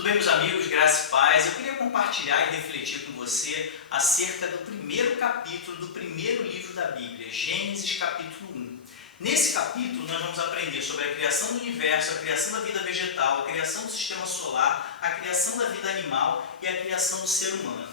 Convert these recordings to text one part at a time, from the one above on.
Tudo bem, meus amigos? Graça e paz. Eu queria compartilhar e refletir com você acerca do primeiro capítulo do primeiro livro da Bíblia, Gênesis capítulo 1. Nesse capítulo nós vamos aprender sobre a criação do universo, a criação da vida vegetal, a criação do sistema solar, a criação da vida animal e a criação do ser humano.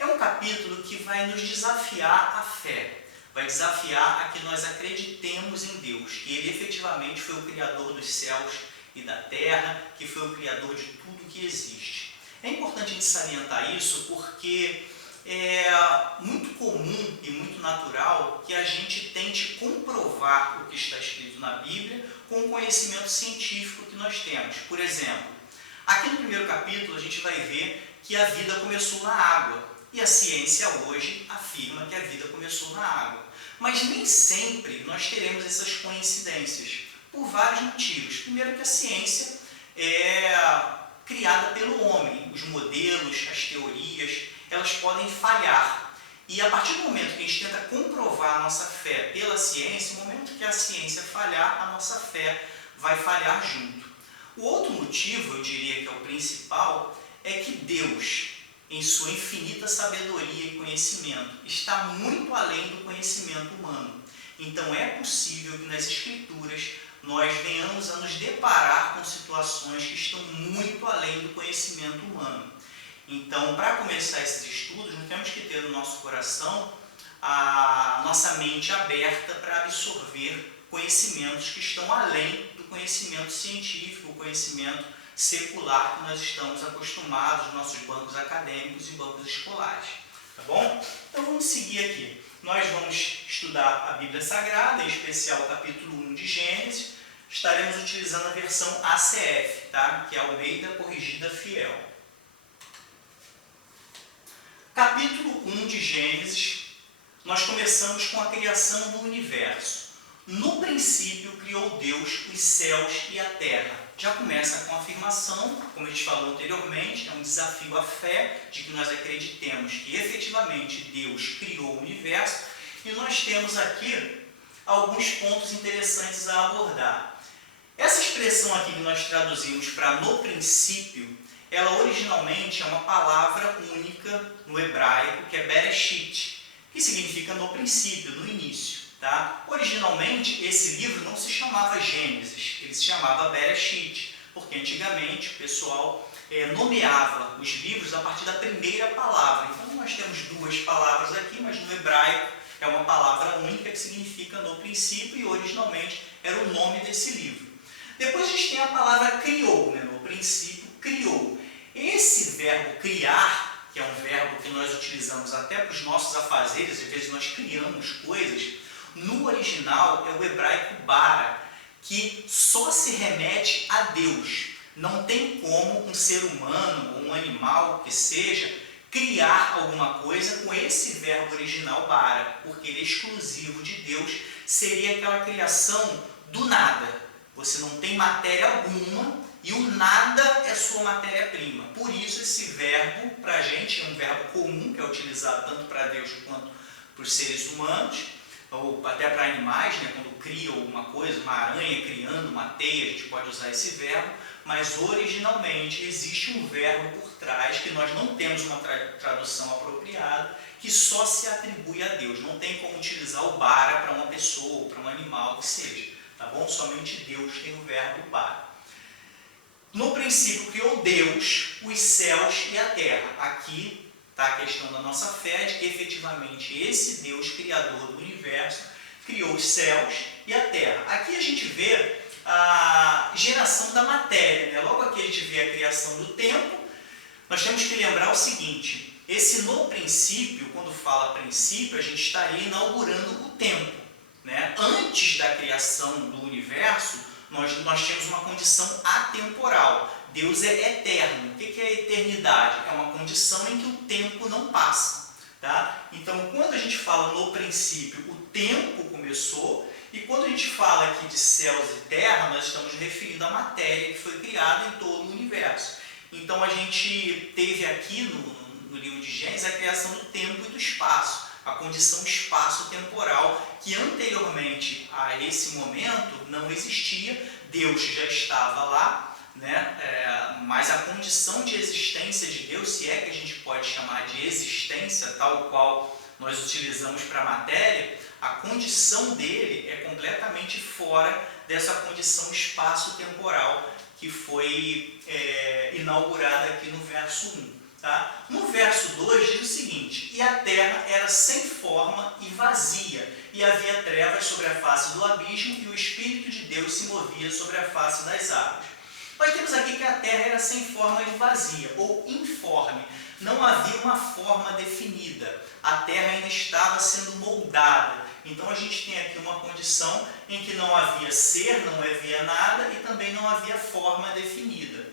É um capítulo que vai nos desafiar a fé, vai desafiar a que nós acreditemos em Deus, que Ele efetivamente foi o Criador dos céus e da terra, que foi o Criador de tudo que existe. É importante a gente salientar isso porque é muito comum e muito natural que a gente tente comprovar o que está escrito na Bíblia com o conhecimento científico que nós temos. Por exemplo, aqui no primeiro capítulo a gente vai ver que a vida começou na água. E a ciência hoje afirma que a vida começou na água. Mas nem sempre nós teremos essas coincidências, por vários motivos. Primeiro que a ciência é criada pelo homem. Os modelos, as teorias, elas podem falhar. E a partir do momento que a gente tenta comprovar a nossa fé pela ciência, no momento que a ciência falhar, a nossa fé vai falhar junto. O outro motivo, eu diria que é o principal, é que Deus, em sua infinita sabedoria e conhecimento, está muito além do conhecimento humano. Então é possível que nas Escrituras nós venhamos a nos deparar com situações que estão muito além do conhecimento humano. Então, para começar esses estudos, nós temos que ter no nosso coração a nossa mente aberta para absorver conhecimentos que estão além do conhecimento científico, o conhecimento secular que nós estamos acostumados nos nossos bancos acadêmicos e bancos escolares. Tá bom? Então vamos seguir aqui. Nós vamos estudar a Bíblia Sagrada, em especial o capítulo 1 de Gênesis. Estaremos utilizando a versão ACF, tá? Que é a Almeida Corrigida Fiel. Capítulo 1 de Gênesis, nós começamos com a criação do universo. No princípio criou Deus os céus e a terra. Já começa com a afirmação, como a gente falou anteriormente, é um desafio à fé, de que nós acreditemos que efetivamente Deus criou o universo, e nós temos aqui alguns pontos interessantes a abordar. Essa expressão aqui que nós traduzimos para no princípio, ela originalmente é uma palavra única no hebraico, que é Bereshit, que significa no princípio, no início. Tá? Originalmente, esse livro não se chamava Gênesis, ele se chamava Bereshit, porque antigamente o pessoal nomeava os livros a partir da primeira palavra. Então, nós temos duas palavras aqui, mas no hebraico é uma palavra única que significa no princípio, e originalmente era o nome desse livro. Depois a gente tem a palavra criou, né? No princípio criou. Esse verbo criar, que é um verbo que nós utilizamos até para os nossos afazeres, às vezes nós criamos coisas, no original é o hebraico bara, que só se remete a Deus. Não tem como um ser humano ou um animal que seja criar alguma coisa com esse verbo original bara, porque ele é exclusivo de Deus, seria aquela criação do nada. Você não tem matéria alguma e o nada é sua matéria-prima. Por isso esse verbo, para a gente, é um verbo comum, que é utilizado tanto para Deus quanto para os seres humanos, ou até para animais, né? Quando cria alguma coisa, uma aranha criando uma teia, a gente pode usar esse verbo, mas originalmente existe um verbo por trás, que nós não temos uma tradução apropriada, que só se atribui a Deus. Não tem como utilizar o bara para uma pessoa ou para um animal que seja. Tá bom? Somente Deus tem o verbo bara. No princípio criou Deus os céus e a terra. Aqui está a questão da nossa fé, de que efetivamente esse Deus, criador do universo, criou os céus e a terra. Aqui a gente vê a geração da matéria, né? Logo aqui a gente vê a criação do tempo. Nós temos que lembrar o seguinte, esse no princípio, quando fala princípio, a gente estaria inaugurando o tempo. Né? Antes da criação do universo, nós tínhamos uma condição atemporal. Deus é eterno. O que é a eternidade? É uma condição em que o tempo não passa. Tá? Então, quando a gente fala no princípio, o tempo começou, e quando a gente fala aqui de céus e terra, nós estamos referindo à matéria que foi criada em todo o universo. Então, a gente teve aqui no livro de Gênesis a criação do tempo e do espaço. A condição espaço-temporal, que anteriormente a esse momento não existia. Deus já estava lá, né? Mas a condição de existência de Deus, se é que a gente pode chamar de existência, tal qual nós utilizamos para a matéria, a condição dele é completamente fora dessa condição espaço-temporal que foi inaugurada aqui no verso 1. Tá? No verso 2 diz o seguinte: e a terra era sem forma e vazia, e havia trevas sobre a face do abismo, e o Espírito de Deus se movia sobre a face das águas. Nós temos aqui que a terra era sem forma e vazia, ou informe. Não havia uma forma definida. A terra ainda estava sendo moldada. Então a gente tem aqui uma condição em que não havia ser, não havia nada e também não havia forma definida.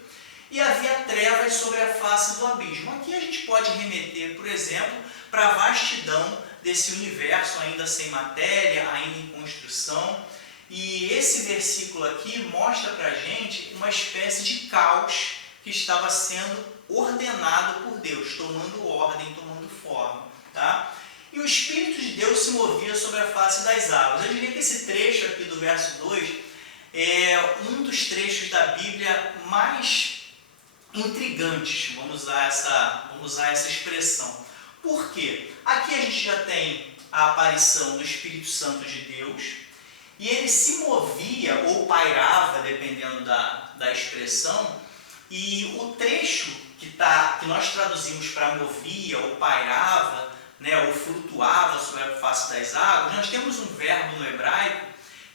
E havia trevas sobre a face do abismo. Aqui a gente pode remeter, por exemplo, para a vastidão desse universo ainda sem matéria, ainda em construção. E esse versículo aqui mostra para a gente uma espécie de caos que estava sendo ordenado por Deus, tomando ordem, tomando forma. Tá? E o Espírito de Deus se movia sobre a face das águas. Eu diria que esse trecho aqui do verso 2 é um dos trechos da Bíblia mais intrigantes, vamos usar essa expressão. Por quê? Aqui a gente já tem a aparição do Espírito Santo de Deus, e ele se movia ou pairava, dependendo da expressão, e o trecho que nós traduzimos para movia ou pairava, né, ou flutuava sobre a face das águas, nós temos um verbo no hebraico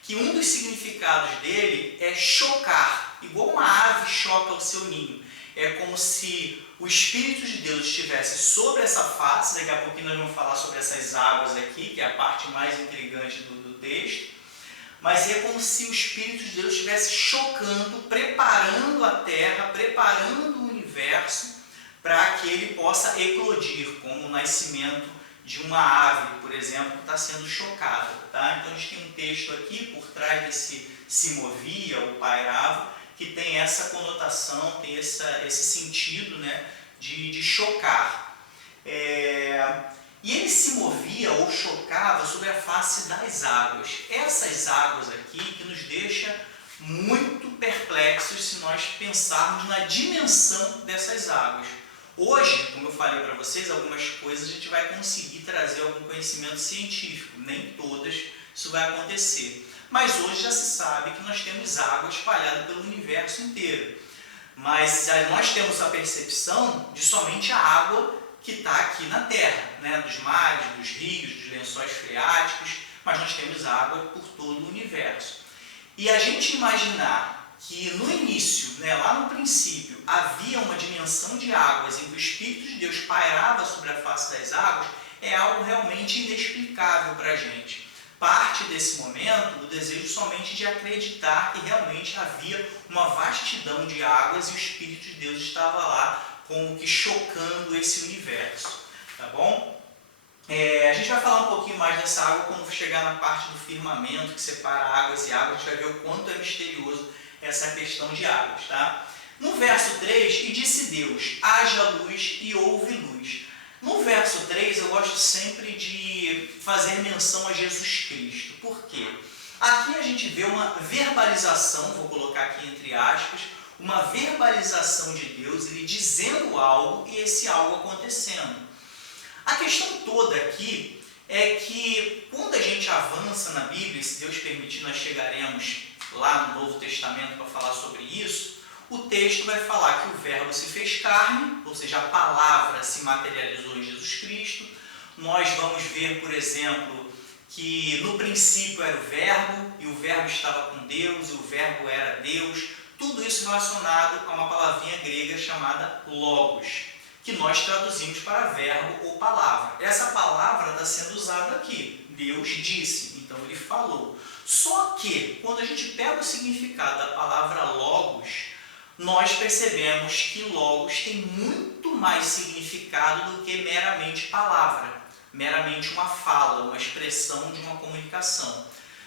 que um dos significados dele é chocar, igual uma ave choca o seu ninho. É como se o Espírito de Deus estivesse sobre essa face. Daqui a pouquinho nós vamos falar sobre essas águas aqui, que é a parte mais intrigante do texto. Mas é como se o Espírito de Deus estivesse chocando, preparando a terra, preparando o universo para que ele possa eclodir, como o nascimento de uma ave, por exemplo, que está sendo chocada. Tá? Então a gente tem um texto aqui por trás desse se movia ou pairava, que tem essa conotação, tem esse sentido, né, de chocar. E ele se movia ou chocava sobre a face das águas. Essas águas aqui que nos deixa muito perplexos se nós pensarmos na dimensão dessas águas. Hoje, como eu falei para vocês, algumas coisas a gente vai conseguir trazer algum conhecimento científico. Nem todas isso vai acontecer. Mas hoje já se sabe que nós temos água espalhada pelo universo inteiro. Mas nós temos a percepção de somente a água que está aqui na Terra, né? Dos mares, dos rios, dos lençóis freáticos, mas nós temos água por todo o universo. E a gente imaginar que no início, né, lá no princípio, havia uma dimensão de águas em que o Espírito de Deus pairava sobre a face das águas, é algo realmente inexplicável para a gente. Parte desse momento, o desejo somente de acreditar que realmente havia uma vastidão de águas e o Espírito de Deus estava lá, como que chocando esse universo. Tá bom? A gente vai falar um pouquinho mais dessa água quando chegar na parte do firmamento, que separa águas e águas. A gente vai ver o quanto é misterioso essa questão de águas. Tá? No verso 3, e disse Deus, haja luz e houve luz. No verso 3, eu gosto sempre de fazer menção a Jesus Cristo. Por quê? Aqui a gente vê uma verbalização, vou colocar aqui entre aspas, uma verbalização de Deus, ele dizendo algo e esse algo acontecendo. A questão toda aqui é que quando a gente avança na Bíblia, se Deus permitir, nós chegaremos lá no Novo Testamento para falar sobre isso, o texto vai falar que o Verbo se fez carne, ou seja, a palavra se materializou em Jesus Cristo. Nós vamos ver, por exemplo, que no princípio era o Verbo, e o Verbo estava com Deus, e o Verbo era Deus. Tudo isso relacionado a uma palavrinha grega chamada logos, que nós traduzimos para verbo ou palavra. Essa palavra está sendo usada aqui. Deus disse, então ele falou. Só que, quando a gente pega o significado da palavra logos, nós percebemos que logos tem muito mais significado do que meramente palavra, meramente uma fala, uma expressão de uma comunicação.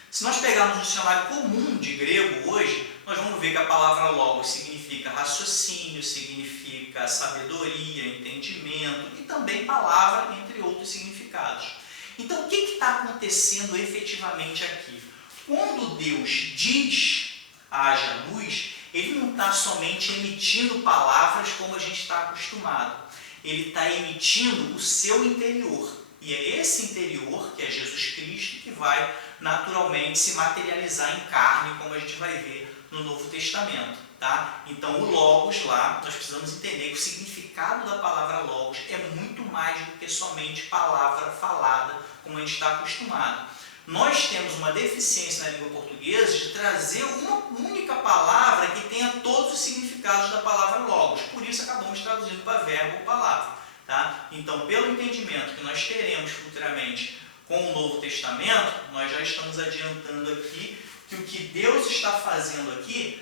Se nós pegarmos um dicionário comum de grego hoje, nós vamos ver que a palavra logos significa raciocínio, significa sabedoria, entendimento e também palavra, entre outros significados. Então, o que está acontecendo efetivamente aqui? Quando Deus diz haja luz, ele não está somente emitindo palavras como a gente está acostumado. Ele está emitindo o seu interior. E é esse interior, que é Jesus Cristo, que vai naturalmente se materializar em carne, como a gente vai ver no Novo Testamento. Tá? Então, o Logos lá, nós precisamos entender que o significado da palavra Logos é muito mais do que somente palavra falada, como a gente está acostumado. Nós temos uma deficiência na língua portuguesa de trazer uma única palavra que tenha todos os significados da palavra Logos. Por isso, acabamos traduzindo para verbo ou palavra. Tá? Então, pelo entendimento que nós teremos futuramente com o Novo Testamento, nós já estamos adiantando aqui que o que Deus está fazendo aqui,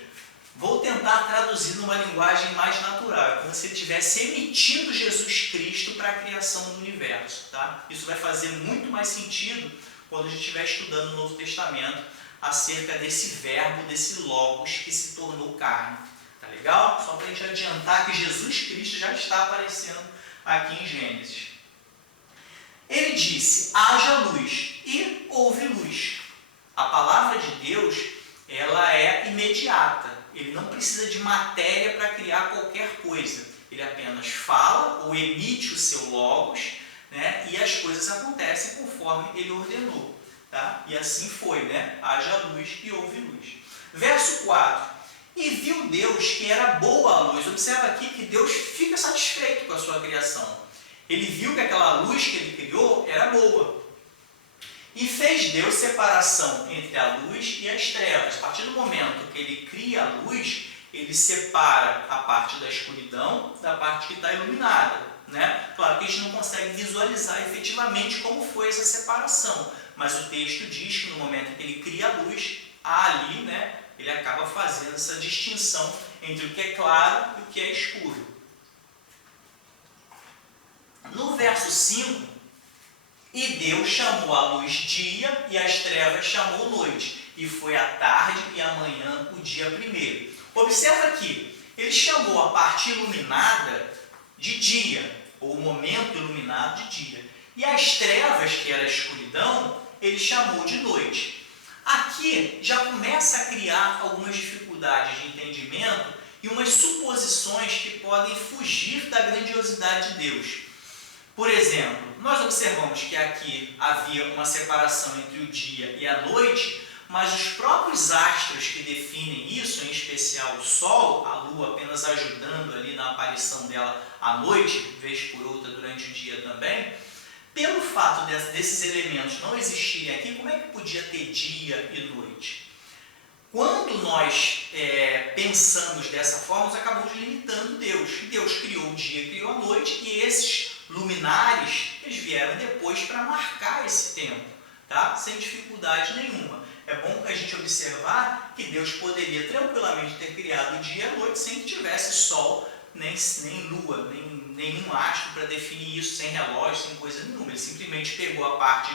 vou tentar traduzir numa linguagem mais natural, como se ele estivesse emitindo Jesus Cristo para a criação do universo. Tá? Isso vai fazer muito mais sentido quando a gente estiver estudando o Novo Testamento acerca desse verbo, desse Logos que se tornou carne. Tá legal? Só para a gente adiantar que Jesus Cristo já está aparecendo aqui em Gênesis. Ele disse, haja luz, e houve luz. A palavra de Deus, ela é imediata. Ele não precisa de matéria para criar qualquer coisa. Ele apenas fala ou emite o seu Logos, né? E as coisas acontecem conforme ele ordenou. Tá? E assim foi, né? Haja luz e houve luz. Verso 4. E viu Deus que era boa a luz. Observa aqui que Deus fica satisfeito com a sua criação. Ele viu que aquela luz que ele criou era boa. E fez Deus separação entre a luz e as trevas. A partir do momento que ele cria a luz, ele separa a parte da escuridão da parte que está iluminada. Né? Claro que a gente não consegue visualizar efetivamente como foi essa separação. Mas o texto diz que no momento que ele cria a luz, há ali, né, ele acaba fazendo essa distinção entre o que é claro e o que é escuro. No verso 5, e Deus chamou a luz dia e as trevas chamou noite, e foi a tarde e a manhã o dia primeiro. Observa aqui, ele chamou a parte iluminada de dia, ou o momento iluminado de dia, e as trevas, que era a escuridão, ele chamou de noite. Aqui já começa a criar algumas dificuldades de entendimento e umas suposições que podem fugir da grandiosidade de Deus. Por exemplo, nós observamos que aqui havia uma separação entre o dia e a noite, mas os próprios astros que definem isso, em especial o Sol, a Lua apenas ajudando ali na aparição dela à noite, vez por outra durante o dia também, pelo fato desses elementos não existirem aqui, como é que podia ter dia e noite? Quando nós pensamos dessa forma, nós acabamos limitando Deus. Deus criou o dia, criou a noite, e esses luminares, eles vieram depois para marcar esse tempo, tá? Sem dificuldade nenhuma. É bom a gente observar que Deus poderia tranquilamente ter criado o dia e a noite sem que tivesse sol, nem lua, nem nenhum astro para definir isso, sem relógio, sem coisa nenhuma. Ele simplesmente pegou a parte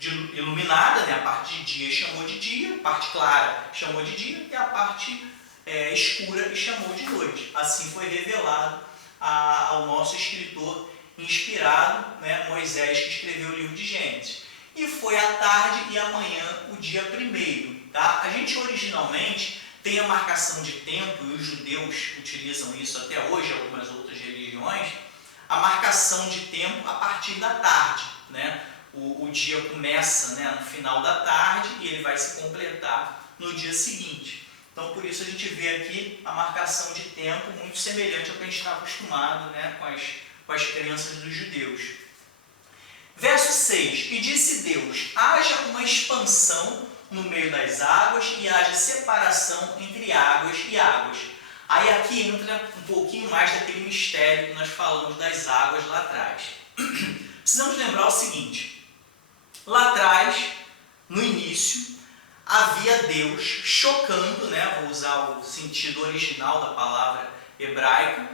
de iluminada, né? A parte de dia chamou de dia, a parte clara chamou de dia, e a parte escura e chamou de noite. Assim foi revelado ao nosso escritor inspirado, né, Moisés, que escreveu o livro de Gênesis. E foi a tarde e a manhã o dia primeiro. Tá? A gente originalmente tem a marcação de tempo, e os judeus utilizam isso até hoje, algumas outras religiões, a marcação de tempo a partir da tarde. Né? O dia começa, né, no final da tarde e ele vai se completar no dia seguinte. Então, por isso a gente vê aqui a marcação de tempo muito semelhante ao que a gente está acostumado, né, com as crenças dos judeus. Verso 6. E disse Deus, haja uma expansão no meio das águas e haja separação entre águas e águas. Aí aqui entra um pouquinho mais daquele mistério que nós falamos das águas lá atrás. Precisamos lembrar o seguinte, lá atrás, no início, havia Deus chocando, né, vou usar o sentido original da palavra hebraica,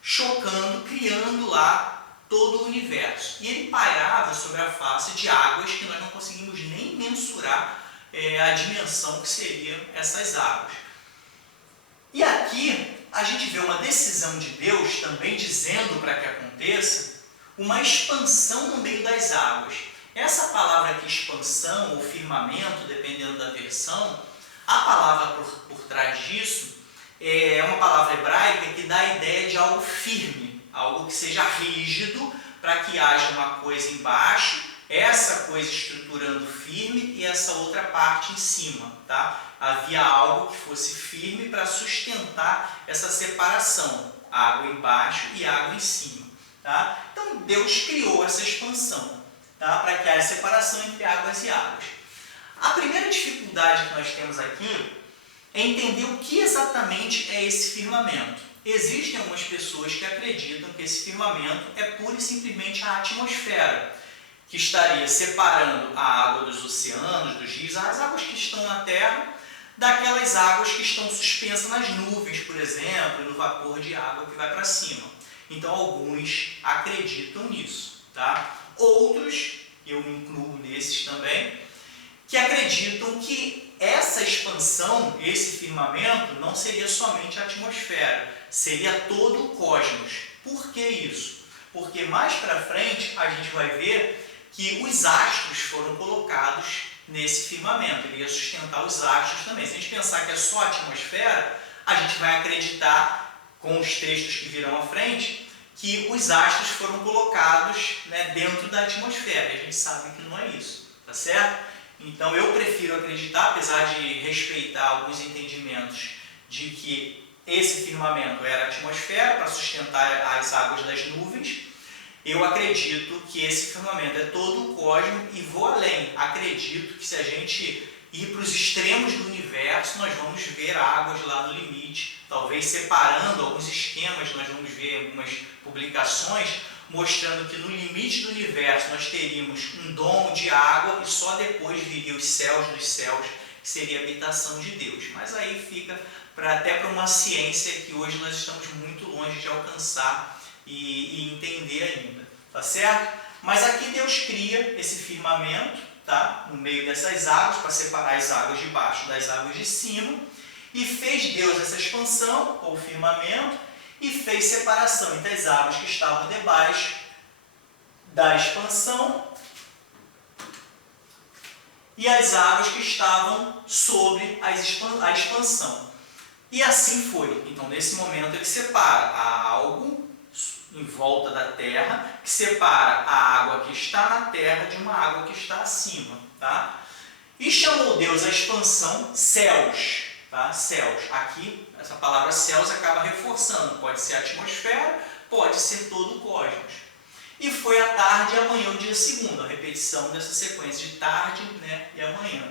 chocando, criando lá todo o universo. E ele pairava sobre a face de águas que nós não conseguimos nem mensurar a dimensão que seriam essas águas. E aqui a gente vê uma decisão de Deus também dizendo para que aconteça uma expansão no meio das águas. Essa palavra aqui, expansão ou firmamento, dependendo da versão, a palavra por trás disso é uma palavra hebraica que dá a ideia de algo firme, algo que seja rígido, para que haja uma coisa embaixo, essa coisa estruturando firme e essa outra parte em cima, tá? Havia algo que fosse firme para sustentar essa separação, água embaixo e água em cima, tá? Então Deus criou essa expansão, tá? Para que haja separação entre águas e águas. A primeira dificuldade que nós temos aqui é entender o que exatamente é esse firmamento. Existem algumas pessoas que acreditam que esse firmamento é pura e simplesmente a atmosfera, que estaria separando a água dos oceanos, dos rios, as águas que estão na Terra, daquelas águas que estão suspensas nas nuvens, por exemplo, no vapor de água que vai para cima. Então, alguns acreditam nisso, tá? Outros, eu me incluo nesses também, que acreditam que essa expansão, esse firmamento, não seria somente a atmosfera, seria todo o cosmos. Por que isso? Porque mais para frente a gente vai ver que os astros foram colocados nesse firmamento, ele ia sustentar os astros também. Se a gente pensar que é só a atmosfera, a gente vai acreditar, com os textos que virão à frente, que os astros foram colocados, né, dentro da atmosfera. E a gente sabe que não é isso, tá certo? Então eu prefiro acreditar, apesar de respeitar alguns entendimentos de que esse firmamento era a atmosfera para sustentar as águas das nuvens, eu acredito que esse firmamento é todo o cosmos e vou além. Acredito que se a gente ir para os extremos do universo, nós vamos ver águas lá no limite, talvez separando alguns esquemas, nós vamos ver algumas publicações mostrando que no limite do universo nós teríamos um domo de água e só depois viria os céus dos céus, que seria a habitação de Deus. Mas aí fica até para uma ciência que hoje nós estamos muito longe de alcançar e entender ainda, tá certo? Mas aqui Deus cria esse firmamento, tá? No meio dessas águas, para separar as águas de baixo das águas de cima, e fez Deus essa expansão, ou firmamento, e fez separação entre as águas que estavam debaixo da expansão e as águas que estavam sobre a expansão. E assim foi. Então, nesse momento, ele separa a algo em volta da terra, que separa a água que está na terra de uma água que está acima, tá? E chamou Deus a expansão céus, tá? Céus. Aqui, essa palavra céus acaba reforçando. Pode ser a atmosfera, pode ser todo o cosmos. E foi a tarde e amanhã, o dia segundo, a repetição dessa sequência de tarde, né, e amanhã.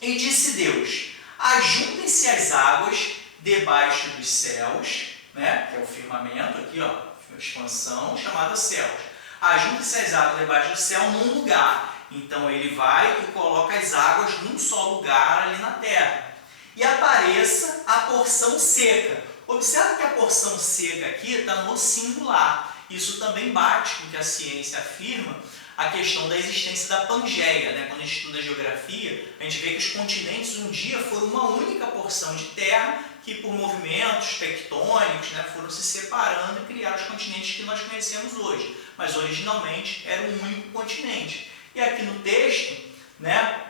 E disse Deus: ajuntem-se as águas debaixo dos céus, né, que é o firmamento aqui, ó, expansão, chamada céus. Ajuntem-se as águas debaixo do céu num lugar. Então ele vai e coloca as águas num só lugar ali na terra. E apareça a porção seca. Observe que a porção seca aqui está no singular. Isso também bate com o que a ciência afirma, a questão da existência da Pangeia, né? Quando a gente estuda geografia, a gente vê que os continentes um dia foram uma única porção de terra que, por movimentos tectônicos, né, foram se separando e criaram os continentes que nós conhecemos hoje. Mas originalmente era um único continente. E aqui no texto, né,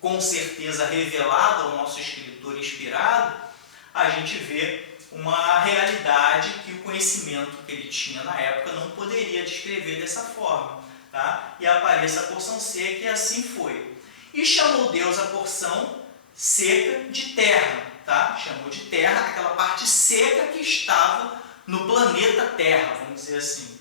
com certeza revelado ao nosso escritor inspirado, a gente vê uma realidade que o conhecimento que ele tinha na época não poderia descrever dessa forma. Tá? E aparece a porção seca, e assim foi. E chamou Deus a porção seca de terra. Tá? Chamou de terra aquela parte seca que estava no planeta Terra, vamos dizer assim.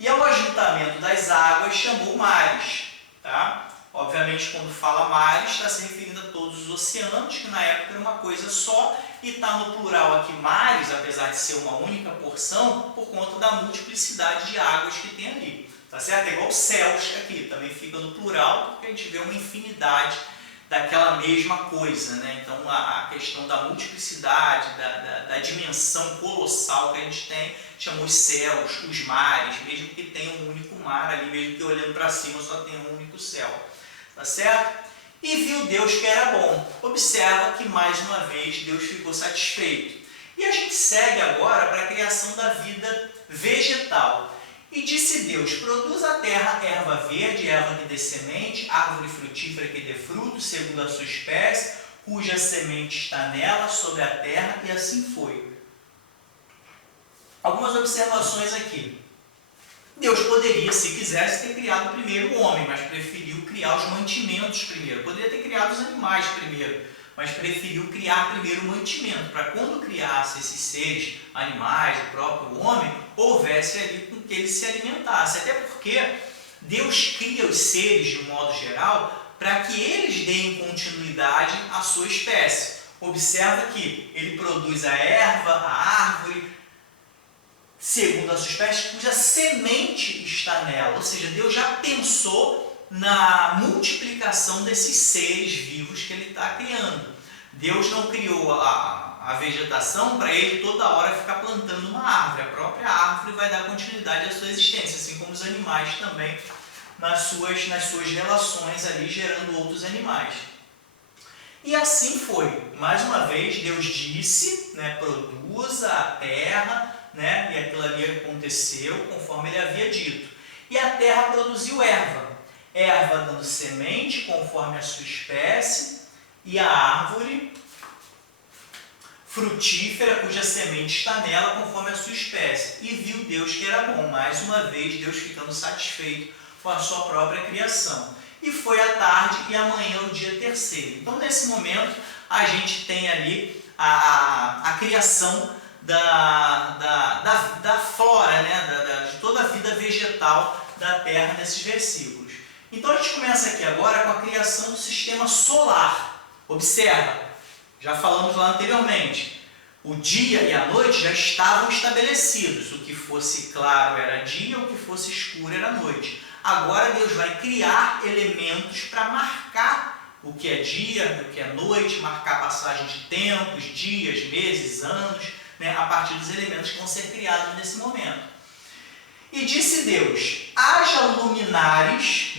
E ao ajuntamento das águas chamou mares. Tá? Obviamente, quando fala mares, está se referindo a todos os oceanos, que na época era uma coisa só, e está no plural aqui mares, apesar de ser uma única porção, por conta da multiplicidade de águas que tem ali. Tá certo? É igual céus aqui, também fica no plural, porque a gente vê uma infinidade daquela mesma coisa, né? Então, a questão da multiplicidade, da dimensão colossal que a gente tem, chama os céus, os mares, mesmo que tenha um único mar ali, mesmo que olhando para cima só tenha um único céu. Tá certo? E viu Deus que era bom. Observa que, mais uma vez, Deus ficou satisfeito. E a gente segue agora para a criação da vida vegetal. E disse Deus: produz a terra erva verde, erva que dê semente, árvore frutífera que dê fruto, segundo a sua espécie, cuja semente está nela, sobre a terra, e assim foi. Algumas observações aqui. Deus poderia, se quisesse, ter criado primeiro o homem, mas preferiu criar os mantimentos primeiro. Poderia ter criado os animais primeiro, mas preferiu criar primeiro o mantimento, para quando criasse esses seres, animais, o próprio homem, houvesse ali com que ele se alimentasse. Até porque Deus cria os seres, de um modo geral, para que eles deem continuidade à sua espécie. Observa que ele produz a erva, a árvore, segundo a sua espécie, cuja semente está nela. Ou seja, Deus já pensou na multiplicação desses seres vivos que ele está criando. Deus não criou a vegetação para ele toda hora ficar plantando uma árvore. A própria árvore vai dar continuidade à sua existência, assim como os animais também, nas suas relações ali, gerando outros animais. E assim foi. Mais uma vez, Deus disse, produza a terra, e aquilo ali aconteceu conforme ele havia dito. E a terra produziu erva dando semente conforme a sua espécie, e a árvore frutífera cuja semente está nela conforme a sua espécie. E viu Deus que era bom. Mais uma vez, Deus ficando satisfeito com a sua própria criação. E foi a tarde e amanhã o dia terceiro. Então, nesse momento, a gente tem ali a criação da flora, de toda a vida vegetal da Terra nesses versículos. Então a gente começa aqui agora com a criação do sistema solar. Observa, já falamos lá anteriormente, o dia e a noite já estavam estabelecidos. O que fosse claro era dia, o que fosse escuro era noite. Agora Deus vai criar elementos para marcar o que é dia, o que é noite, marcar passagem de tempos, dias, meses, anos, a partir dos elementos que vão ser criados nesse momento. E disse Deus, haja luminares,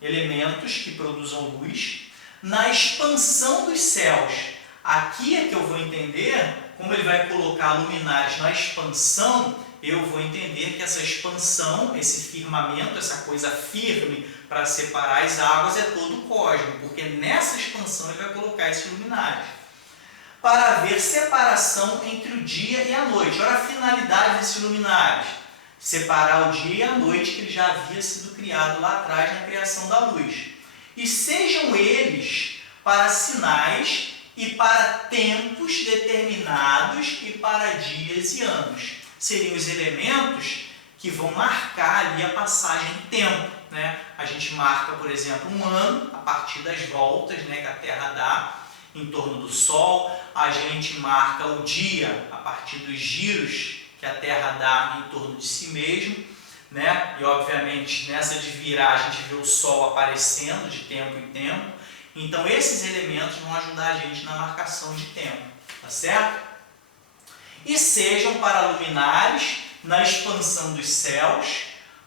elementos que produzam luz, na expansão dos céus. Aqui é que eu vou entender, como ele vai colocar luminares na expansão, eu vou entender que essa expansão, esse firmamento, essa coisa firme para separar as águas é todo o cosmos, porque nessa expansão ele vai colocar esses luminares. Para haver separação entre o dia e a noite. Olha a finalidade desses luminares. Separar o dia e a noite, que ele já havia sido criado lá atrás na criação da luz. E sejam eles para sinais e para tempos determinados e para dias e anos. Seriam os elementos que vão marcar ali a passagem do tempo. A gente marca, por exemplo, um ano a partir das voltas que a Terra dá em torno do Sol. A gente marca o dia a partir dos giros que a Terra dá em torno de si mesmo, E obviamente nessa de virar a gente vê o Sol aparecendo de tempo em tempo. Então esses elementos vão ajudar a gente na marcação de tempo, tá certo? E sejam para luminares na expansão dos céus,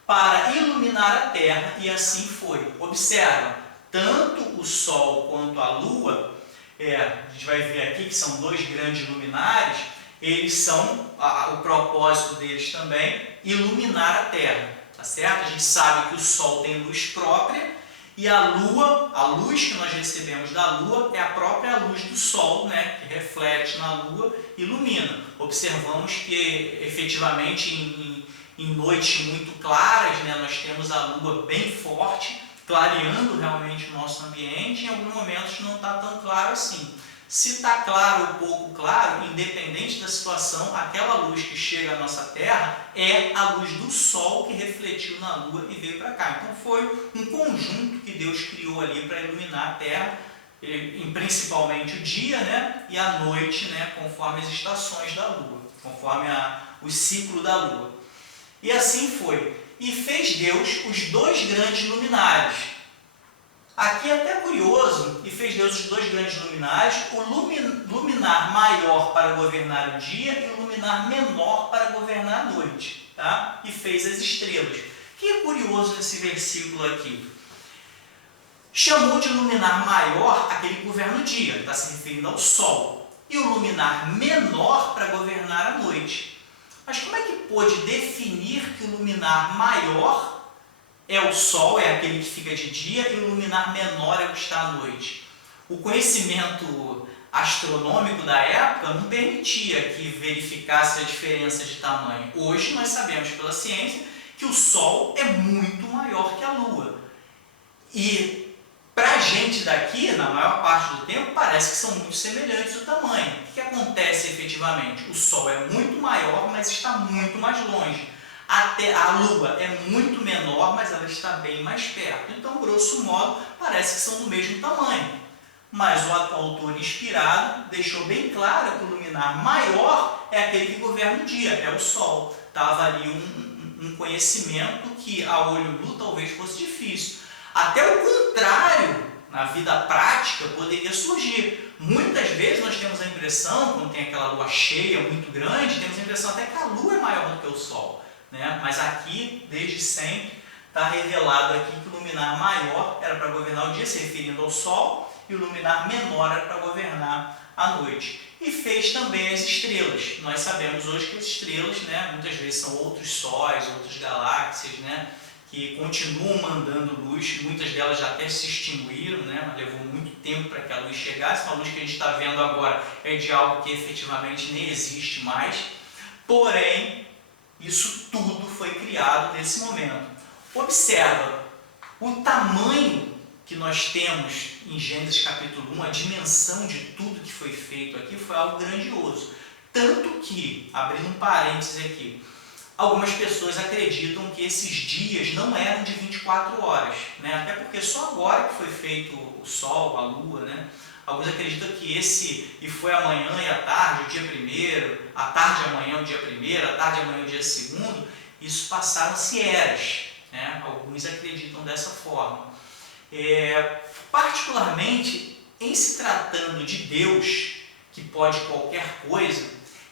para iluminar a terra, e assim foi. Observa, tanto o Sol quanto a Lua, a gente vai ver aqui que são dois grandes luminares, eles são, o propósito deles também, iluminar a Terra, tá certo? A gente sabe que o Sol tem luz própria, e a Lua, a luz que nós recebemos da Lua, é a própria luz do Sol, que reflete na Lua e ilumina. Observamos que, efetivamente, em noites muito claras, nós temos a Lua bem forte, clareando realmente o nosso ambiente. Em alguns momentos não está tão claro assim. Se está claro ou pouco claro, independente da situação, aquela luz que chega à nossa Terra é a luz do Sol que refletiu na Lua e veio para cá. Então foi um conjunto que Deus criou ali para iluminar a Terra, principalmente o dia, e a noite, conforme as estações da Lua, conforme o ciclo da Lua. E assim foi. E fez Deus os dois grandes luminares. Aqui é até curioso, e fez Deus os dois grandes luminares, o luminar maior para governar o dia e o luminar menor para governar a noite. Tá? E fez as estrelas. O que é curioso nesse versículo aqui? Chamou de luminar maior aquele que governa o dia, está se referindo ao Sol, e o luminar menor para governar a noite. Mas como é que pôde definir que o luminar maior é o Sol, é aquele que fica de dia, e o luminar menor é o que está à noite? o conhecimento astronômico da época não permitia que verificasse a diferença de tamanho. Hoje nós sabemos pela ciência que o Sol é muito maior que a Lua. E para a gente daqui, na maior parte do tempo, parece que são muito semelhantes o tamanho. O que acontece efetivamente? O Sol é muito maior, mas está muito mais longe. Até a Lua é muito menor, mas ela está bem mais perto. Então, grosso modo, parece que são do mesmo tamanho. Mas o autor inspirado deixou bem claro que o luminar maior é aquele que governa o dia, é o Sol. Estava ali um conhecimento que a olho nu talvez fosse difícil. Até o contrário, na vida prática, poderia surgir. Muitas vezes nós temos a impressão, quando tem aquela lua cheia muito grande, temos a impressão até que a Lua é maior do que o Sol. Né? Mas aqui, desde sempre, está revelado aqui que o luminar maior era para governar o dia, se referindo ao Sol, e o luminar menor era para governar a noite. E fez também as estrelas. Nós sabemos hoje que as estrelas, né, muitas vezes são outros sóis, outras galáxias, né, que continuam mandando luz, muitas delas já até se extinguiram, né, mas levou muito tempo para que a luz chegasse. A luz que a gente está vendo agora é de algo que efetivamente nem existe mais. Porém, isso tudo foi criado nesse momento. Observa, o tamanho que nós temos em Gênesis capítulo 1, a dimensão de tudo que foi feito aqui foi algo grandioso. Tanto que, abrindo um parênteses aqui, algumas pessoas acreditam que esses dias não eram de 24 horas, né? Até porque só agora que foi feito o Sol, a Lua, né? Alguns acreditam que e foi amanhã e à tarde, o dia primeiro, à tarde e amanhã o dia primeiro, à tarde e amanhã o dia segundo, isso passaram-se eras, né? Alguns acreditam dessa forma. Particularmente, em se tratando de Deus, que pode qualquer coisa,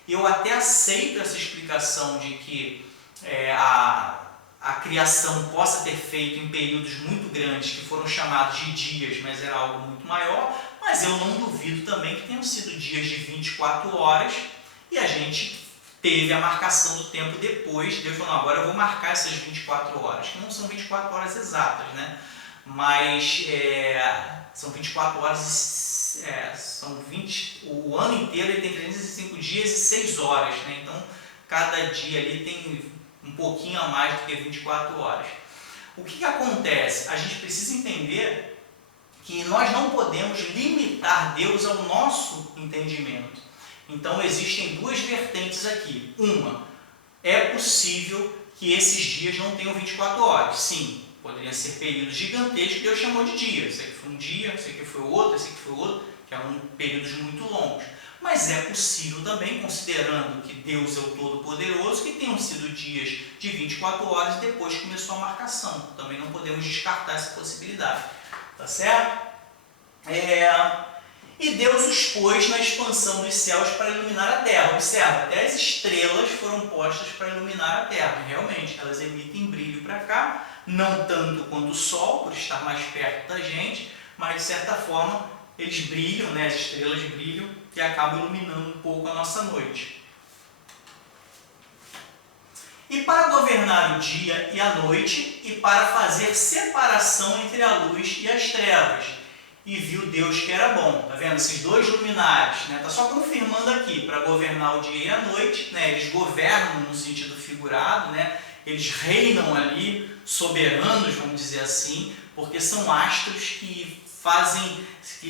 eu até aceito essa explicação de que a criação possa ter feito em períodos muito grandes, que foram chamados de dias, mas era algo muito maior, mas eu não duvido também que tenham sido dias de 24 horas e a gente teve a marcação do tempo depois. Deus falou, não, agora eu vou marcar essas 24 horas, que não são 24 horas exatas, né? Mas são 24 horas, são 20, o ano inteiro ele tem 365 dias e 6 horas, né? Então cada dia ali tem um pouquinho a mais do que 24 horas. O que acontece? A gente precisa entender que nós não podemos limitar Deus ao nosso entendimento. Então existem duas vertentes aqui. Uma, é possível que esses dias não tenham 24 horas. Sim, poderiam ser períodos gigantescos que Deus chamou de dia. Esse aqui foi um dia, esse aqui foi outro, esse aqui foi outro, que eram períodos muito longos. Mas é possível também, considerando que Deus é o Todo-Poderoso, que tenham sido dias de 24 horas e depois começou a marcação. Também não podemos descartar essa possibilidade. Tá certo? E Deus os pôs na expansão dos céus para iluminar a terra. Observa, até as estrelas foram postas para iluminar a terra. Realmente, elas emitem brilho para cá, não tanto quanto o Sol, por estar mais perto da gente, mas de certa forma eles brilham, né? As estrelas brilham e acabam iluminando um pouco a nossa noite. E para governar o dia e a noite, e para fazer separação entre a luz e as trevas. E viu Deus que era bom. Tá vendo? Esses dois luminares, né? Tá só confirmando aqui, para governar o dia e a noite, né? Eles governam no sentido figurado, né? Eles reinam ali, soberanos, vamos dizer assim, porque são astros que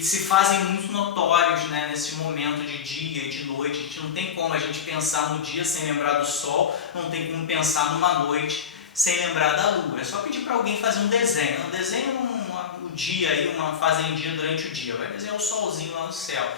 se fazem muito notórios, né, nesse momento de dia e de noite. A gente não tem como a gente pensar no dia sem lembrar do Sol, não tem como pensar numa noite sem lembrar da Lua. É só pedir para alguém fazer um desenho. Um desenho o dia aí, uma fazendinha durante o dia. Vai desenhar o solzinho lá no céu.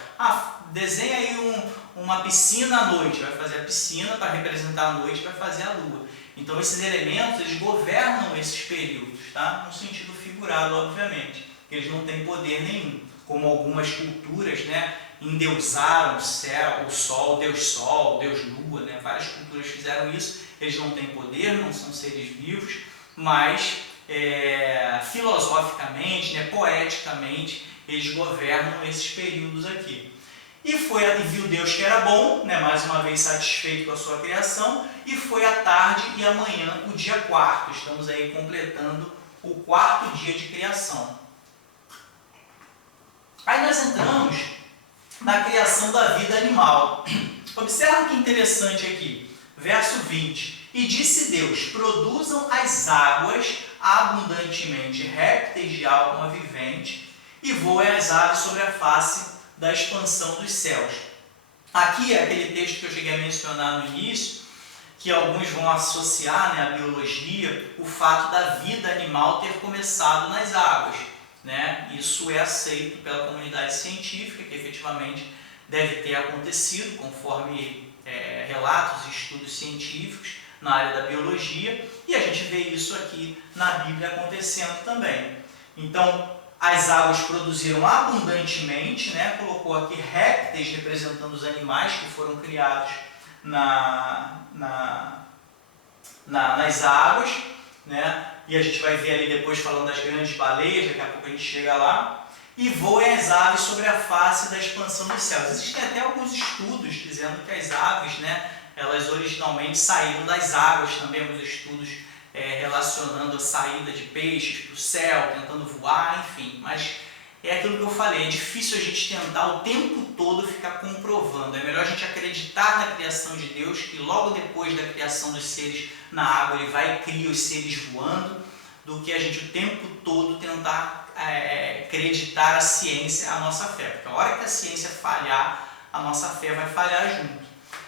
Desenha aí uma piscina à noite. Vai fazer a piscina para representar a noite, vai fazer a Lua. Então esses elementos, eles governam esses períodos, tá? No sentido figurado, obviamente. Eles não têm poder nenhum, como algumas culturas, né, endeusaram o céu, o Sol, Deus Lua, né, várias culturas fizeram isso. Eles não têm poder, não são seres vivos, mas filosoficamente, né, poeticamente, eles governam esses períodos aqui. E viu Deus que era bom, né, mais uma vez satisfeito com a sua criação, e foi a tarde e amanhã o dia quarto. Estamos aí completando o quarto dia de criação. Aí nós entramos na criação da vida animal. Observa que interessante aqui, verso 20. E disse Deus, produzam as águas abundantemente répteis de alma vivente e voem as aves sobre a face da expansão dos céus. Aqui é aquele texto que eu cheguei a mencionar no início, que alguns vão associar, né, à biologia, o fato da vida animal ter começado nas águas, né? Isso é aceito pela comunidade científica, que efetivamente deve ter acontecido, conforme relatos e estudos científicos na área da biologia, e a gente vê isso aqui na Bíblia acontecendo também. Então, as águas produziram abundantemente, né? Colocou aqui répteis representando os animais que foram criados nas águas, né? E a gente vai ver ali depois falando das grandes baleias, daqui a pouco a gente chega lá. E voem as aves sobre a face da expansão dos céus. Existem até alguns estudos dizendo que as aves, né, elas originalmente saíram das águas, também alguns estudos relacionando a saída de peixes para o céu, tentando voar, enfim. Mas é aquilo que eu falei, é difícil a gente tentar o tempo todo ficar comprovando. É melhor a gente acreditar na criação de Deus, que logo depois da criação dos seres na água, ele vai e cria os seres voando, do que a gente o tempo todo tentar acreditar a ciência, a nossa fé. Porque a hora que a ciência falhar, a nossa fé vai falhar junto,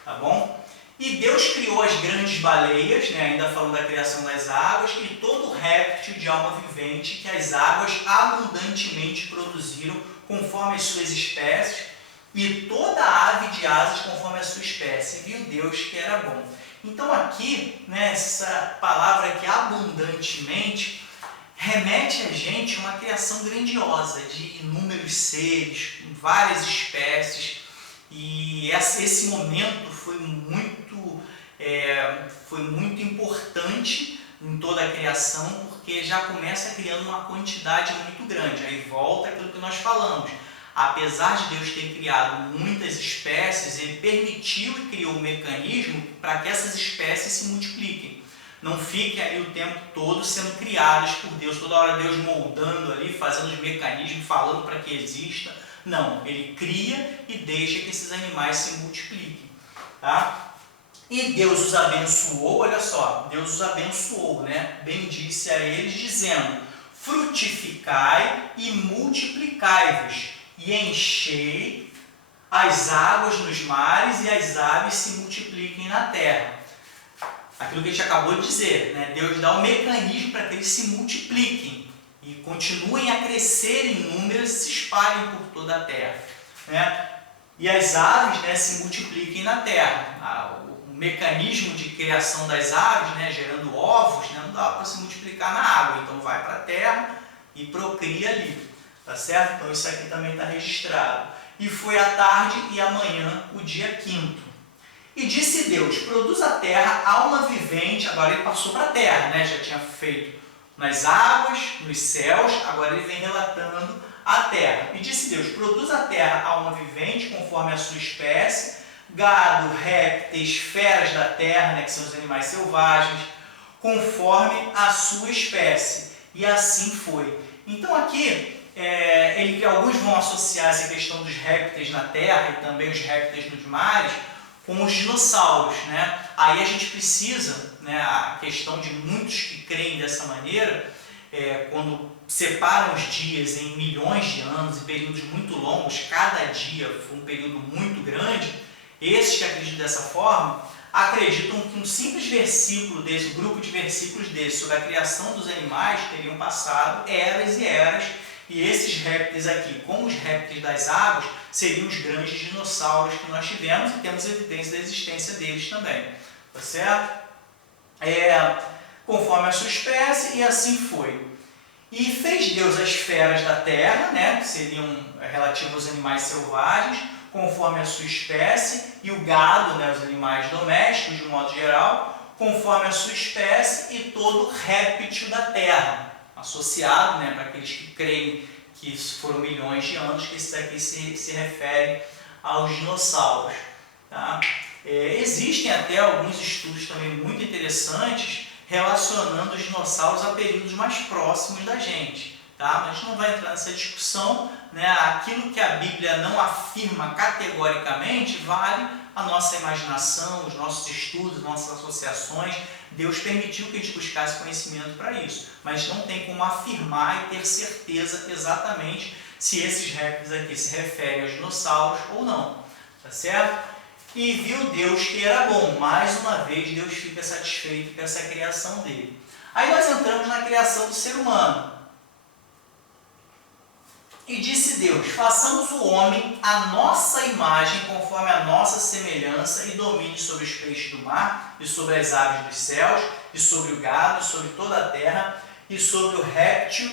tá bom? E Deus criou as grandes baleias, né, ainda falando da criação das águas, e todo réptil de alma vivente que as águas abundantemente produziram conforme as suas espécies, e toda ave de asas conforme a sua espécie. E viu Deus que era bom. Então aqui, né, essa palavra aqui, abundantemente, remete a gente a uma criação grandiosa de inúmeros seres, várias espécies, e esse momento foi muito importante em toda a criação, porque já começa criando uma quantidade muito grande. Aí volta aquilo que nós falamos. Apesar de Deus ter criado muitas espécies, Ele permitiu e criou um mecanismo para que essas espécies se multipliquem. Não fiquem ali o tempo todo sendo criadas por Deus, toda hora Deus moldando ali, fazendo os mecanismos, falando para que exista. Não, Ele cria e deixa que esses animais se multipliquem. Tá? E Deus os abençoou, olha só, Deus os abençoou, né? Bendisse a eles, dizendo, frutificai e multiplicai-vos, e enchei as águas nos mares e as aves se multipliquem na terra. Aquilo que a gente acabou de dizer, né? Deus dá um mecanismo para que eles se multipliquem e continuem a crescer em números e se espalhem por toda a terra, né? E as aves, né, se multipliquem na terra. O mecanismo de criação das aves, né, gerando ovos, né, não dá para se multiplicar na água, então vai para a terra e procria ali, tá certo? Então isso aqui também está registrado. E foi à tarde e amanhã o dia 5º. E disse Deus, produz a terra alma vivente. Agora ele passou para a terra, né? Já tinha feito nas águas, nos céus, agora ele vem relatando a terra. E disse Deus, produz a terra alma vivente conforme a sua espécie, gado, répteis, feras da terra, né, que são os animais selvagens, conforme a sua espécie. E assim foi. Então aqui, alguns vão associar essa questão dos répteis na terra e também os répteis nos mares com os dinossauros, né? Aí a gente precisa, né, a questão de muitos que creem dessa maneira, quando separam os dias em milhões de anos, em períodos muito longos, cada dia foi um período muito grande, esses que acreditam dessa forma, acreditam que um simples versículo desse, um grupo de versículos desse, sobre a criação dos animais, teriam passado eras e eras, e esses répteis aqui, como os répteis das águas, seriam os grandes dinossauros que nós tivemos, e temos evidência da existência deles também, tá certo? Conforme a sua espécie, e assim foi. E fez Deus as feras da terra, né, que seriam relativas aos animais selvagens, conforme a sua espécie, e o gado, né, os animais domésticos, de um modo geral, conforme a sua espécie, e todo réptil da terra, associado, né, para aqueles que creem que isso foram milhões de anos, que isso daqui se refere aos dinossauros. Tá? Existem até alguns estudos também muito interessantes relacionando os dinossauros a períodos mais próximos da gente. tá? Mas a gente não vai entrar nessa discussão, né? Aquilo que a Bíblia não afirma categoricamente vale a nossa imaginação, os nossos estudos, nossas associações. Deus permitiu que a gente buscasse conhecimento para isso, mas não tem como afirmar e ter certeza exatamente se esses répteis aqui se referem aos dinossauros ou não, tá certo? E viu Deus que era bom. Mais uma vez, Deus fica satisfeito com essa criação dele. Aí nós entramos na criação do ser humano. E disse Deus: façamos o homem à nossa imagem, conforme a nossa semelhança, e domine sobre os peixes do mar, e sobre as aves dos céus, e sobre o gado, e sobre toda a terra, e sobre o réptil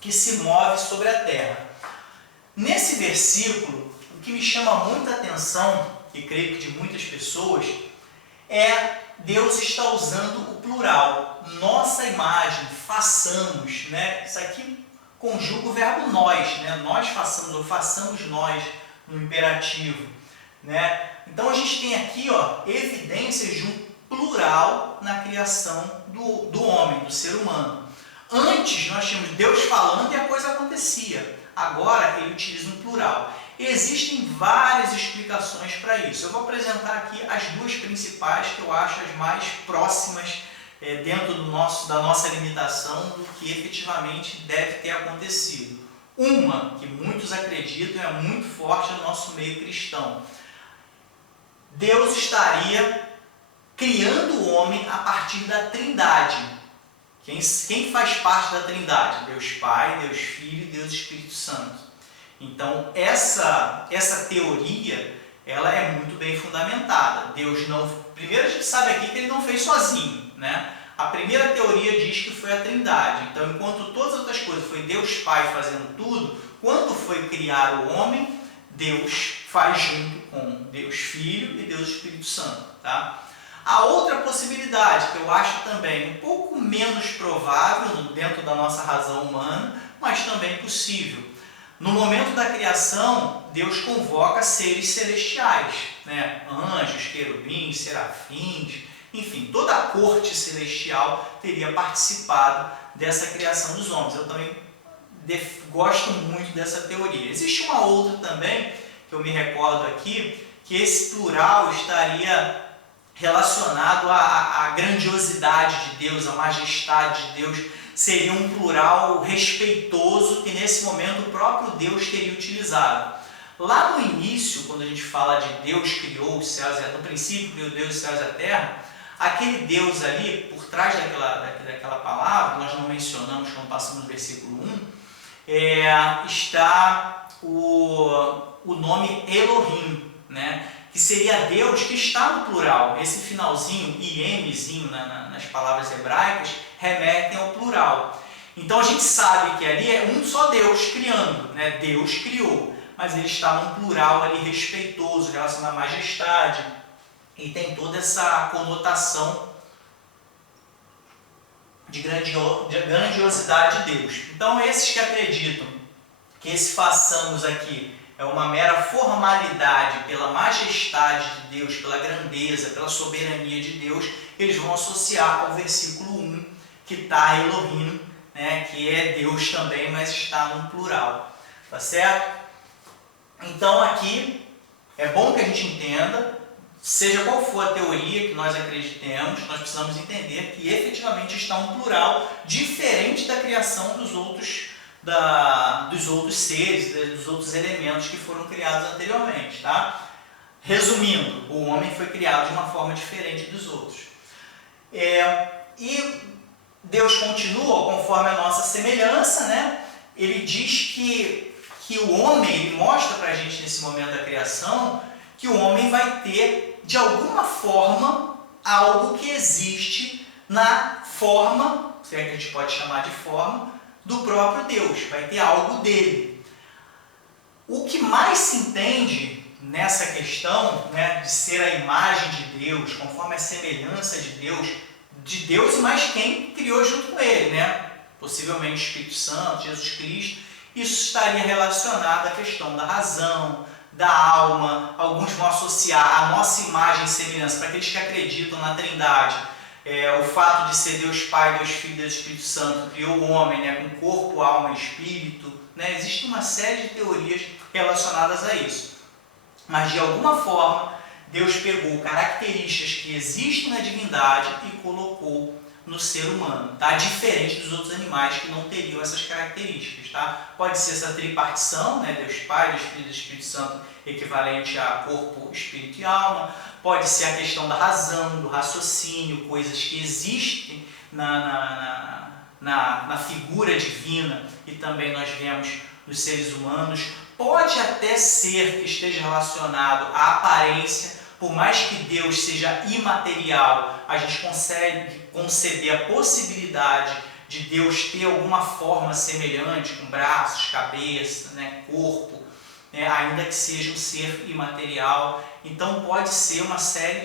que se move sobre a terra. Nesse versículo, o que me chama muita atenção, e creio que de muitas pessoas, é Deus está usando o plural. Nossa imagem, façamos, né? Isso aqui conjuga o verbo nós, né? Nós façamos, ou façamos nós, no imperativo, né? Então a gente tem aqui, ó, evidências de um plural na criação do homem, do ser humano. Antes nós tínhamos Deus falando e a coisa acontecia. Agora ele utiliza um plural. Existem várias explicações para isso. Eu vou apresentar aqui as duas principais que eu acho as mais próximas dentro da nossa limitação do que efetivamente deve ter acontecido. Uma, que muitos acreditam, é muito forte no nosso meio cristão. Deus estaria criando o homem a partir da Trindade. Quem faz parte da Trindade? Deus Pai, Deus Filho e Deus Espírito Santo. Então, essa teoria, ela é muito bem fundamentada. Deus não... Primeiro, a gente sabe aqui que ele não fez sozinho, né? A primeira teoria diz que foi a Trindade. Então, enquanto todas as outras coisas foi Deus Pai fazendo tudo, quando foi criar o homem, Deus faz junto com Deus Filho e Deus Espírito Santo, tá? A outra possibilidade, que eu acho também um pouco menos provável dentro da nossa razão humana, mas também possível. No momento da criação, Deus convoca seres celestiais, né? Anjos, querubins, serafins, enfim, toda a corte celestial teria participado dessa criação dos homens. Eu também gosto muito dessa teoria. Existe uma outra também, que eu me recordo aqui, que esse plural estaria relacionado à grandiosidade de Deus, à majestade de Deus. Seria um plural respeitoso que nesse momento o próprio Deus teria utilizado. Lá no início, quando a gente fala de Deus criou os céus e a terra, no princípio criou Deus os céus e a terra, aquele Deus ali, por trás daquela palavra, nós não mencionamos quando passamos no versículo 1, está o nome Elohim, né? Que seria Deus que está no plural. Esse finalzinho, IMzinho, nas palavras hebraicas, remetem ao plural. Então a gente sabe que ali é um só Deus criando, né? Deus criou, mas ele está num plural ali respeitoso, relacionado à majestade, e tem toda essa conotação de grandiosidade de Deus. Então esses que acreditam que esse façamos aqui é uma mera formalidade pela majestade de Deus, pela grandeza, pela soberania de Deus, eles vão associar ao versículo 1, que está Elohim, né, que é Deus também, mas está no plural. Tá certo? Então aqui é bom que a gente entenda, seja qual for a teoria que nós acreditemos, nós precisamos entender que efetivamente está um plural diferente da criação dos outros seres, dos outros elementos que foram criados anteriormente, tá? Resumindo, o homem foi criado de uma forma diferente dos outros. E Deus continua conforme a nossa semelhança, né? Ele diz que o homem, ele mostra para a gente nesse momento da criação, que o homem vai ter, de alguma forma, algo que existe na forma, se é que a gente pode chamar de forma, do próprio Deus, vai ter algo dele. O que mais se entende nessa questão, né, de ser a imagem de Deus, conforme a semelhança de Deus, mas quem criou junto com ele, né? Possivelmente o Espírito Santo, Jesus Cristo. Isso estaria relacionado à questão da razão, da alma. Alguns vão associar a nossa imagem e semelhança, para aqueles que acreditam na Trindade, O fato de ser Deus Pai, Deus Filho, Deus Espírito Santo, criou o homem, né, com corpo, alma e espírito, né? Existe uma série de teorias relacionadas a isso. Mas, de alguma forma, Deus pegou características que existem na divindade e colocou no ser humano, tá? Diferente dos outros animais que não teriam essas características, tá? Pode ser essa tripartição, né? Deus Pai, Deus Filho e Deus Espírito Santo, equivalente a corpo, espírito e alma. Pode ser a questão da razão, do raciocínio, coisas que existem na figura divina e também nós vemos nos seres humanos. Pode até ser que esteja relacionado à aparência. Por mais que Deus seja imaterial, a gente consegue conceber a possibilidade de Deus ter alguma forma semelhante, com braços, cabeça, né, corpo, né, ainda que seja um ser imaterial. Então pode ser uma série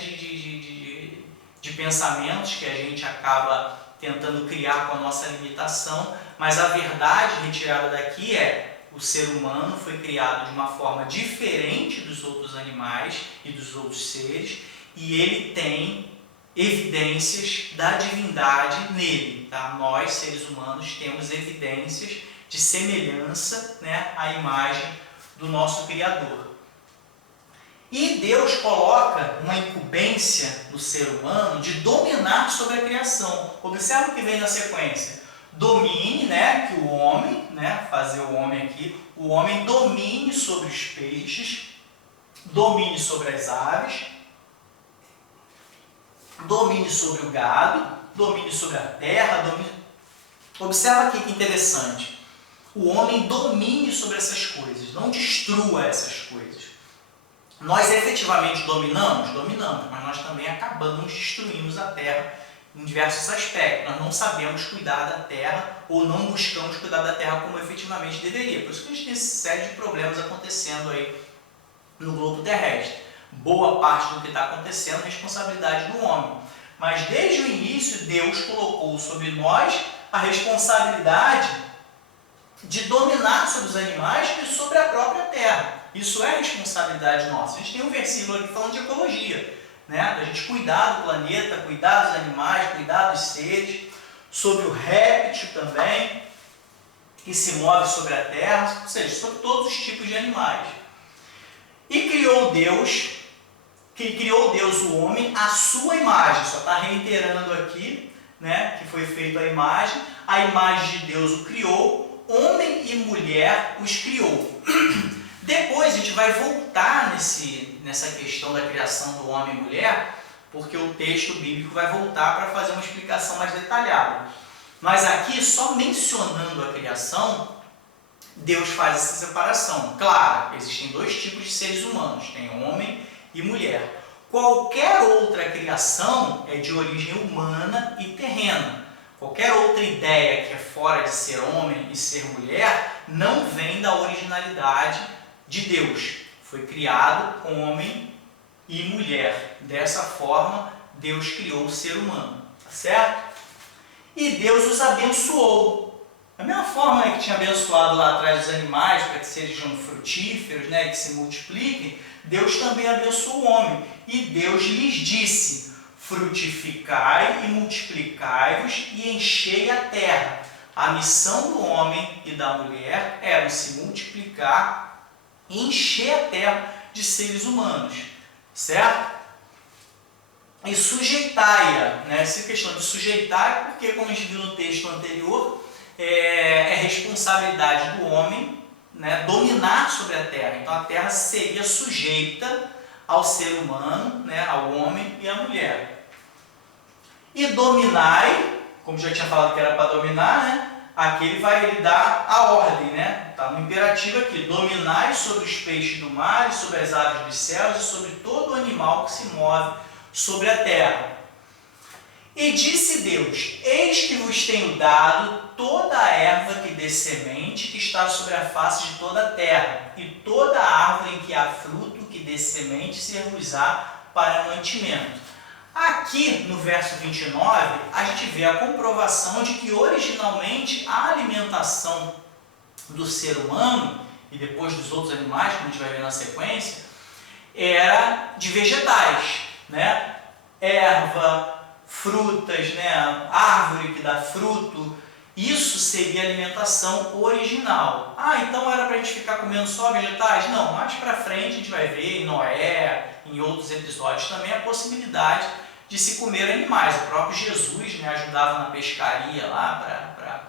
de pensamentos que a gente acaba tentando criar com a nossa limitação, mas a verdade retirada daqui é: o ser humano foi criado de uma forma diferente dos outros animais e dos outros seres, e ele tem evidências da divindade nele. Tá? Nós, seres humanos, temos evidências de semelhança, né, à imagem do nosso Criador. E Deus coloca uma incumbência no ser humano de dominar sobre a criação. Observa o que vem na sequência. Domine, né, que o homem, né, fazer o homem aqui, o homem domine sobre os peixes, domine sobre as aves, domine sobre o gado, domine sobre a terra, domine... Observa aqui que interessante. O homem domine sobre essas coisas, não destrua essas coisas. Nós efetivamente dominamos? Dominamos, mas nós também acabamos destruindo a terra em diversos aspectos. Nós não sabemos cuidar da terra ou não buscamos cuidar da terra como efetivamente deveria. Por isso que a gente tem essa série de problemas acontecendo aí no globo terrestre. Boa parte do que está acontecendo é responsabilidade do homem. Mas desde o início Deus colocou sobre nós a responsabilidade de dominar sobre os animais e sobre a própria terra. Isso é responsabilidade nossa. A gente tem um versículo aqui falando de ecologia, né? Da gente cuidar do planeta, cuidar dos animais, cuidar dos seres, sobre o réptil também, que se move sobre a terra, ou seja, sobre todos os tipos de animais. E criou Deus o homem à sua imagem. Só está reiterando aqui, né, que foi feita a imagem de Deus o criou, homem e mulher os criou. Depois a gente vai voltar nessa questão da criação do homem e mulher, porque o texto bíblico vai voltar para fazer uma explicação mais detalhada. Mas aqui, só mencionando a criação, Deus faz essa separação. Claro, existem dois tipos de seres humanos, tem homem e mulher. Qualquer outra criação é de origem humana e terrena. Qualquer outra ideia que é fora de ser homem e ser mulher não vem da originalidade de Deus. Foi criado homem e mulher. Dessa forma, Deus criou o ser humano. Tá certo? E Deus os abençoou. Da mesma forma que tinha abençoado lá atrás os animais para que sejam frutíferos, né, que se multipliquem, Deus também abençoou o homem. E Deus lhes disse: frutificai e multiplicai-vos e enchei a terra. A missão do homem e da mulher era se multiplicar e encher a terra de seres humanos, certo? E sujeitai-a, né? Essa questão de sujeitar é porque, como a gente viu no texto anterior, é responsabilidade do homem, né, dominar sobre a terra. Então a terra seria sujeita ao ser humano, né, ao homem e à mulher. E dominai, como já tinha falado que era para dominar, né? Aqui ele vai dar a ordem, né? Está no imperativo aqui: dominai sobre os peixes do mar, sobre as aves dos céus e sobre todo animal que se move sobre a terra. E disse Deus: eis que vos tenho dado toda a erva que dê semente, que está sobre a face de toda a terra, e toda a árvore em que há fruto que dê semente ser-vos-á para mantimento. Aqui no verso 29, a gente vê a comprovação de que originalmente a alimentação do ser humano, e depois dos outros animais, como a gente vai ver na sequência, era de vegetais, né? Erva, frutas, né? Árvore que dá fruto. Isso seria alimentação original. Então era para a gente ficar comendo só vegetais? Não, mais para frente a gente vai ver em Noé, em outros episódios também, a possibilidade de se comer animais. O próprio Jesus, né, ajudava na pescaria lá para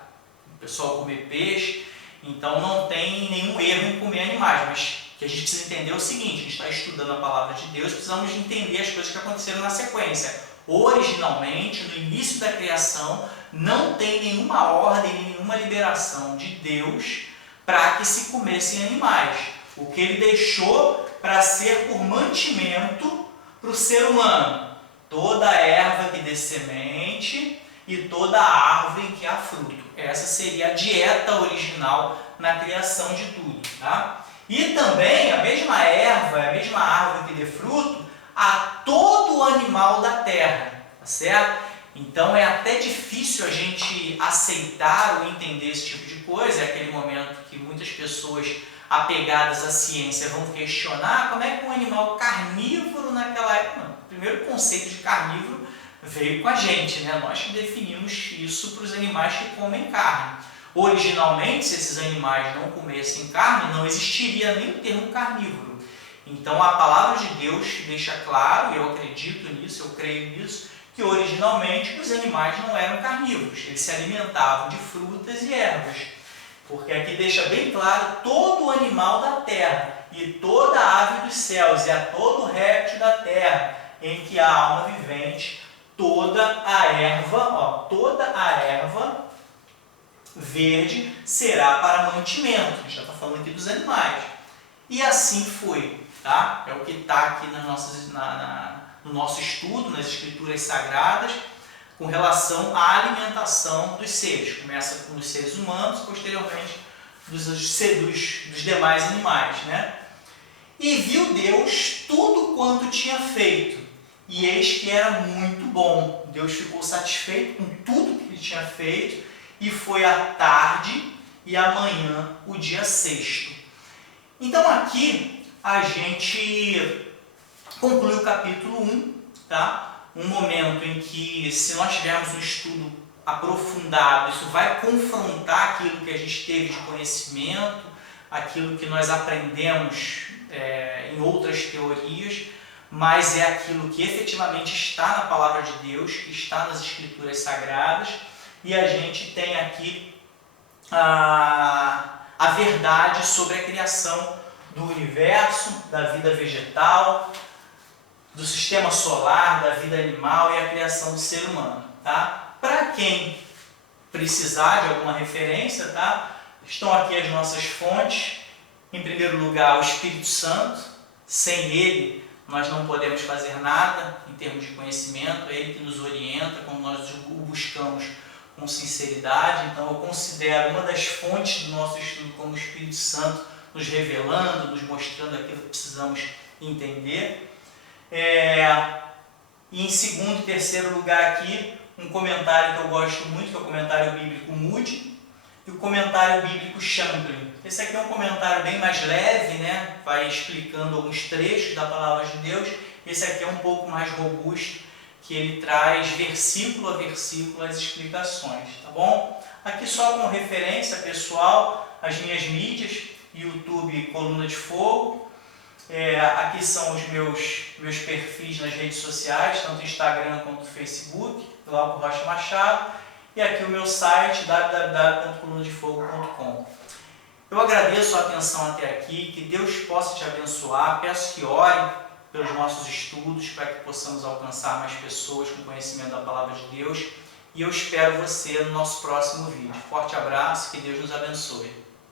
o pessoal comer peixe. Então não tem nenhum erro em comer animais, mas o que a gente precisa entender é o seguinte: a gente está estudando a palavra de Deus, precisamos entender as coisas que aconteceram na sequência. Originalmente, no início da criação, não tem nenhuma ordem, nenhuma liberação de Deus para que se comessem animais. O que ele deixou para ser por mantimento para o ser humano: toda erva que dê semente e toda árvore em que há fruto. Essa seria a dieta original na criação de tudo, tá? E também a mesma erva, a mesma árvore que dê fruto a todo animal da terra, tá certo? Então é até difícil a gente aceitar ou entender esse tipo de coisa. É aquele momento que muitas pessoas apegadas à ciência vão questionar como é que um animal carnívoro naquela época... Não, o primeiro conceito de carnívoro veio com a gente, né? Nós que definimos isso para os animais que comem carne. Originalmente, se esses animais não comessem carne, não existiria nem o termo carnívoro. Então a palavra de Deus deixa claro, e eu acredito nisso, eu creio nisso, que originalmente os animais não eram carnívoros, eles se alimentavam de frutas e ervas. Porque aqui deixa bem claro: todo animal da terra e toda ave dos céus e a todo réptil da terra em que há alma vivente, toda a erva verde será para mantimento. A gente já está falando aqui dos animais. E assim foi, tá? É o que está aqui no nosso estudo, nas escrituras sagradas, com relação à alimentação dos seres. Começa com os seres humanos, posteriormente dos demais animais, né? E viu Deus tudo quanto tinha feito, e eis que era muito bom. Deus ficou satisfeito com tudo que ele tinha feito, e foi a tarde e amanhã o dia sexto. Então aqui a gente conclui o capítulo 1, tá? Um momento em que, se nós tivermos um estudo aprofundado, isso vai confrontar aquilo que a gente teve de conhecimento, aquilo que nós aprendemos em outras teorias, mas é aquilo que efetivamente está na palavra de Deus, que está nas escrituras sagradas, e a gente tem aqui a verdade sobre a criação do universo, da vida vegetal, do sistema solar, da vida animal e a criação do ser humano, tá? Para quem precisar de alguma referência, tá? Estão aqui as nossas fontes. Em primeiro lugar, o Espírito Santo. Sem ele, nós não podemos fazer nada em termos de conhecimento. É ele que nos orienta, como nós o buscamos com sinceridade. Então, eu considero uma das fontes do nosso estudo como o Espírito Santo, nos revelando, nos mostrando aquilo que precisamos entender. E em segundo e terceiro lugar aqui, um comentário que eu gosto muito, que é o comentário bíblico Moody, e o comentário bíblico Champlin. Esse aqui é um comentário bem mais leve, né? Vai explicando alguns trechos da palavra de Deus. Esse aqui é um pouco mais robusto, que ele traz versículo a versículo as explicações, tá bom? Aqui só como referência pessoal, as minhas mídias, YouTube Coluna de Fogo. Aqui são os meus perfis nas redes sociais, tanto Instagram quanto Facebook, Glauco Rocha Machado. E aqui o meu site, www.colunadefogo.com. Eu agradeço a atenção até aqui, que Deus possa te abençoar. Peço que ore pelos nossos estudos, para que possamos alcançar mais pessoas com conhecimento da Palavra de Deus. E eu espero você no nosso próximo vídeo. Forte abraço, que Deus nos abençoe.